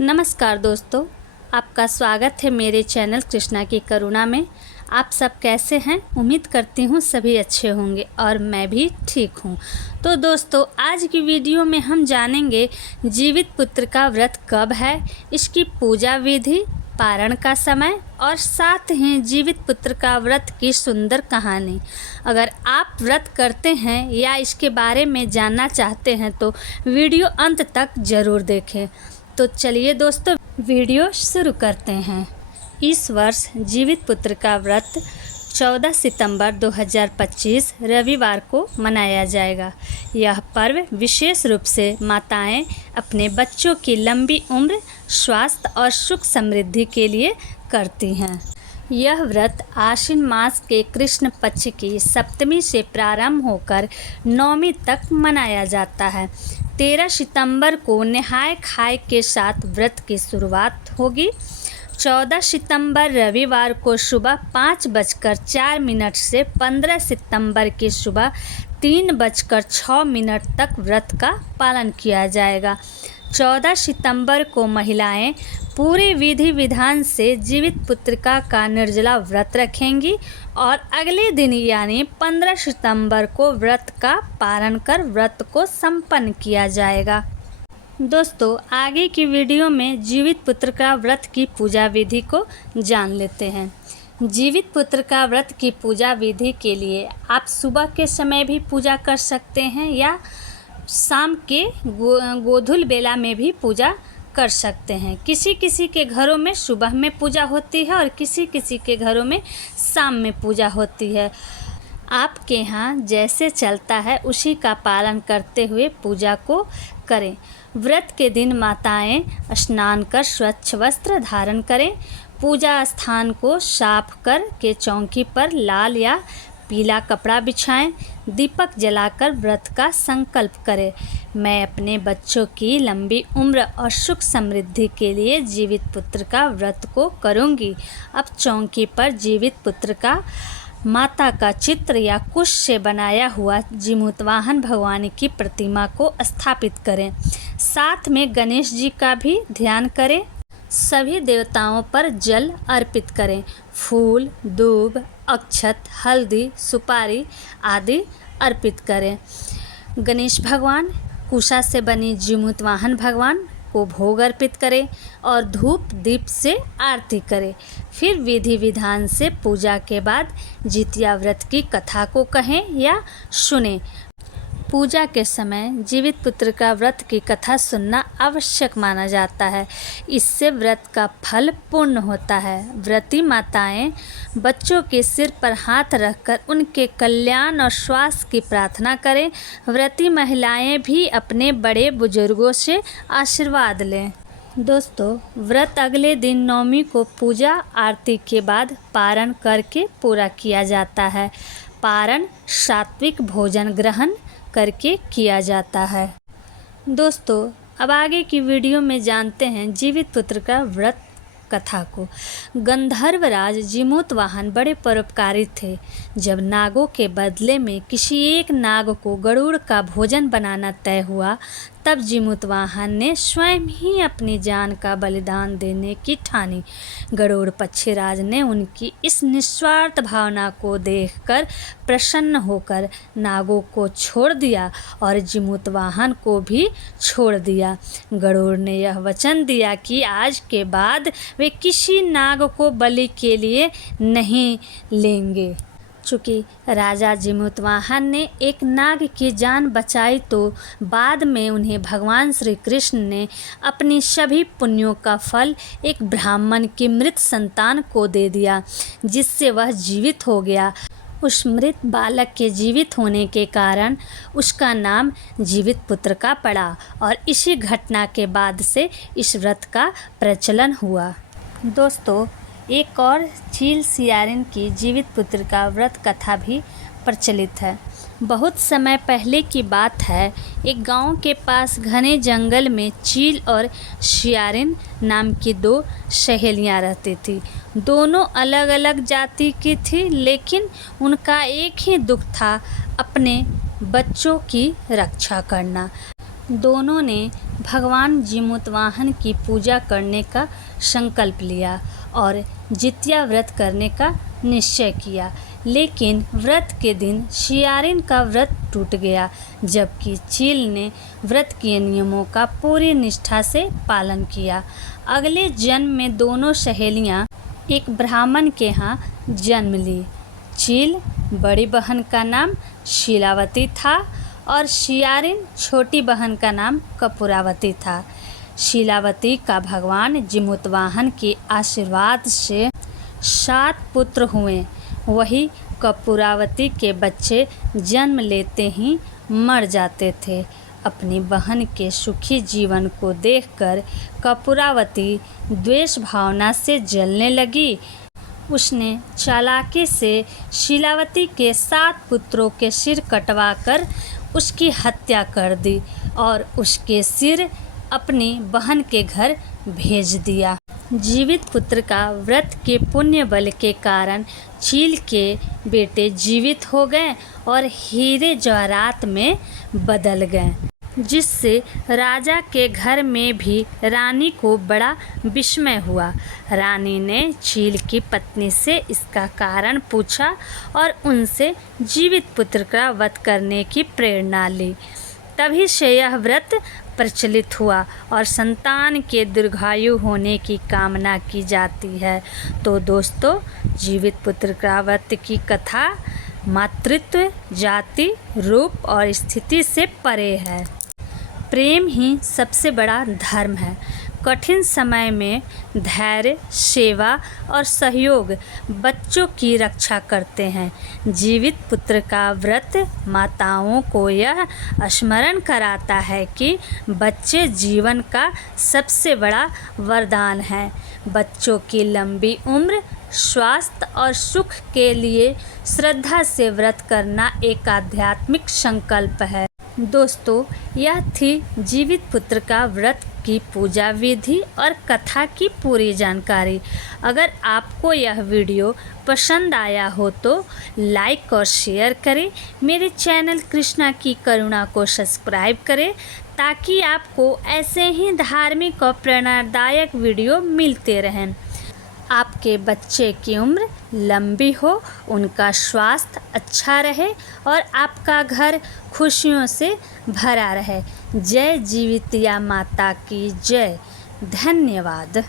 नमस्कार दोस्तों, आपका स्वागत है मेरे चैनल कृष्णा की करुणा में। आप सब कैसे हैं? उम्मीद करती हूँ सभी अच्छे होंगे और मैं भी ठीक हूँ। तो दोस्तों, आज की वीडियो में हम जानेंगे जीवित पुत्र का व्रत कब है, इसकी पूजा विधि, पारण का समय और साथ ही जीवित पुत्र का व्रत की सुंदर कहानी। अगर आप व्रत करते हैं या इसके बारे में जानना चाहते हैं तो वीडियो अंत तक ज़रूर देखें। तो चलिए दोस्तों, वीडियो शुरू करते हैं। इस वर्ष जीवित पुत्र का व्रत 14 सितंबर 2025 रविवार को मनाया जाएगा। यह पर्व विशेष रूप से माताएं अपने बच्चों की लंबी उम्र, स्वास्थ्य और सुख समृद्धि के लिए करती हैं। यह व्रत आश्विन मास के कृष्ण पक्ष की सप्तमी से प्रारंभ होकर नवमी तक मनाया जाता है। 13 सितंबर को नहाय खाए के साथ व्रत की शुरुआत होगी। 14 सितंबर रविवार को सुबह 5:04 से 15 सितंबर की सुबह 3:06 तक व्रत का पालन किया जाएगा। 14 सितंबर को महिलाएं पूरे विधि विधान से जीवित पुत्रिका का निर्जला व्रत रखेंगी और अगले दिन यानी 15 सितंबर को व्रत का पारण कर व्रत को संपन्न किया जाएगा। दोस्तों, आगे की वीडियो में जीवित पुत्र का व्रत की पूजा विधि को जान लेते हैं। जीवित पुत्र का व्रत की पूजा विधि के लिए आप सुबह के समय भी पूजा कर सकते हैं या शाम के गोधूल बेला में भी पूजा कर सकते हैं। किसी किसी के घरों में सुबह में पूजा होती है और किसी किसी के घरों में शाम में पूजा होती है। आपके यहाँ जैसे चलता है उसी का पालन करते हुए पूजा को करें। व्रत के दिन माताएं स्नान कर स्वच्छ वस्त्र धारण करें। पूजा स्थान को साफ कर के चौकी पर लाल या पीला कपड़ा बिछाएं। दीपक जलाकर व्रत का संकल्प करें। मैं अपने बच्चों की लंबी उम्र और सुख समृद्धि के लिए जीवित पुत्र का व्रत को करूंगी। अब चौकी पर जीवित पुत्र का माता का चित्र या कुश से बनाया हुआ जीमूतवाहन भगवान की प्रतिमा को स्थापित करें। साथ में गणेश जी का भी ध्यान करें। सभी देवताओं पर जल अर्पित करें। फूल, दूब, अक्षत, हल्दी, सुपारी आदि अर्पित करें। गणेश भगवान, कुशा से बनी जीमूतवाहन भगवान को भोग अर्पित करें और धूप दीप से आरती करें। फिर विधि विधान से पूजा के बाद जितिया व्रत की कथा को कहें या सुनें। पूजा के समय जीवित पुत्र का व्रत की कथा सुनना आवश्यक माना जाता है। इससे व्रत का फल पूर्ण होता है। व्रती माताएं बच्चों के सिर पर हाथ रखकर उनके कल्याण और स्वास्थ्य की प्रार्थना करें। व्रती महिलाएं भी अपने बड़े बुजुर्गों से आशीर्वाद लें। दोस्तों, व्रत अगले दिन नवमी को पूजा आरती के बाद पारण करके पूरा किया जाता है। पारण सात्विक भोजन ग्रहण करके किया जाता है। दोस्तों, अब आगे की वीडियो में जानते हैं जीवित पुत्र का व्रत कथा को। गंधर्वराज जीमूतवाहन बड़े परोपकारी थे। जब नागों के बदले में किसी एक नाग को गरुड़ का भोजन बनाना तय हुआ, तब जीमूतवाहन ने स्वयं ही अपनी जान का बलिदान देने की ठानी। गरुड़ पक्षीराज ने उनकी इस निस्वार्थ भावना को देखकर प्रसन्न होकर नागों को छोड़ दिया और जीमूतवाहन को भी छोड़ दिया। गरुड़ ने यह वचन दिया कि आज के बाद वे किसी नाग को बलि के लिए नहीं लेंगे। चूँकि राजा जीमूतवाहन ने एक नाग की जान बचाई तो बाद में उन्हें भगवान श्री कृष्ण ने अपनी सभी पुण्यों का फल एक ब्राह्मण की मृत संतान को दे दिया, जिससे वह जीवित हो गया। उस मृत बालक के जीवित होने के कारण उसका नाम जीवित पुत्र का पड़ा और इसी घटना के बाद से इस व्रत का प्रचलन हुआ। दोस्तों, एक और चील सियारिन की जीवित पुत्र का व्रत कथा भी प्रचलित है। बहुत समय पहले की बात है। एक गांव के पास घने जंगल में चील और सियारिन नाम की दो सहेलियां रहती थी। दोनों अलग अलग जाति की थी, लेकिन उनका एक ही दुख था, अपने बच्चों की रक्षा करना। दोनों ने भगवान जीमूतवाहन की पूजा करने का संकल्प लिया और जितिया व्रत करने का निश्चय किया। लेकिन व्रत के दिन शियारिन का व्रत टूट गया, जबकि चील ने व्रत के नियमों का पूरी निष्ठा से पालन किया। अगले जन्म में दोनों सहेलियां एक ब्राह्मण के यहाँ जन्म ली। चील बड़ी बहन का नाम शीलावती था और शियारिन छोटी बहन का नाम कपूरावती था। शीलावती का भगवान जीमूतवाहन के आशीर्वाद से 7 पुत्र हुए। वही कपूरावती के बच्चे जन्म लेते ही मर जाते थे। अपनी बहन के सुखी जीवन को देखकर कपूरावती द्वेष भावना से जलने लगी। उसने चालाकी से शीलावती के 7 पुत्रों के सिर कटवाकर उसकी हत्या कर दी और उसके सिर अपनी बहन के घर भेज दिया। जीवित पुत्र का व्रत के पुण्य बल के कारण चील के बेटे जीवित हो गए और हीरे जवाहरात में बदल गए, जिससे राजा के घर में भी रानी को बड़ा विस्मय हुआ। रानी ने चील की पत्नी से इसका कारण पूछा और उनसे जीवित पुत्र का वध करने की प्रेरणा ली। तभी से यह व्रत प्रचलित हुआ और संतान के दीर्घायु होने की कामना की जाती है। तो दोस्तों, जीवित पुत्र का व्रत की कथा मातृत्व, जाति, रूप और स्थिति से परे है। प्रेम ही सबसे बड़ा धर्म है। कठिन समय में धैर्य, सेवा और सहयोग बच्चों की रक्षा करते हैं। जीवित पुत्र का व्रत माताओं को यह स्मरण कराता है कि बच्चे जीवन का सबसे बड़ा वरदान है। बच्चों की लंबी उम्र, स्वास्थ्य और सुख के लिए श्रद्धा से व्रत करना एक आध्यात्मिक संकल्प है। दोस्तों, यह थी जीवित पुत्र का व्रत की पूजा विधि और कथा की पूरी जानकारी। अगर आपको यह वीडियो पसंद आया हो तो लाइक और शेयर करें। मेरे चैनल कृष्णा की करुणा को सब्सक्राइब करें ताकि आपको ऐसे ही धार्मिक और प्रेरणादायक वीडियो मिलते रहें। आपके बच्चे की उम्र लंबी हो, उनका स्वास्थ्य अच्छा रहे और आपका घर खुशियों से भरा रहे। जय जीवितिया माता की जय। धन्यवाद।